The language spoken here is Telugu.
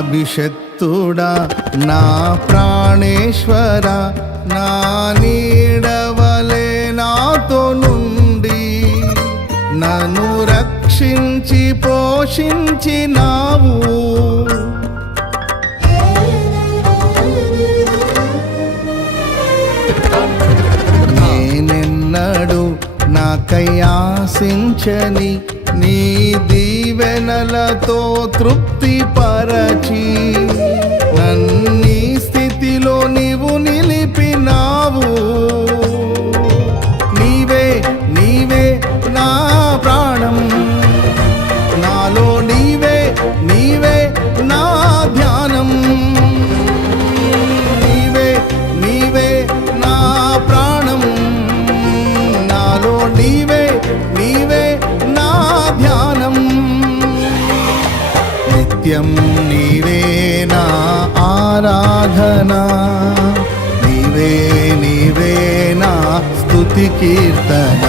అభిషక్తుడా నా ప్రాణేశ్వర, నా నీడవలే నాతో నుండి నన్ను రక్షించి పోషించినావు. నేనెన్నడు నాకై ఆశించని నీ దీవెనలతో తృప్తి పరచి నన్నీ స్థితిలో నీవు నిలిపినావు. నీవే నీవే నా ప్రాణం, నాలో నీవే నీవే నా ధ్యానం. నీవే నీవే నా ప్రాణం, నాలో నీవే నీవే నా ధ్యానం. నిత్యం నీవే నా ఆరాధన, నీవే నీవే నా స్తుతి కీర్తన.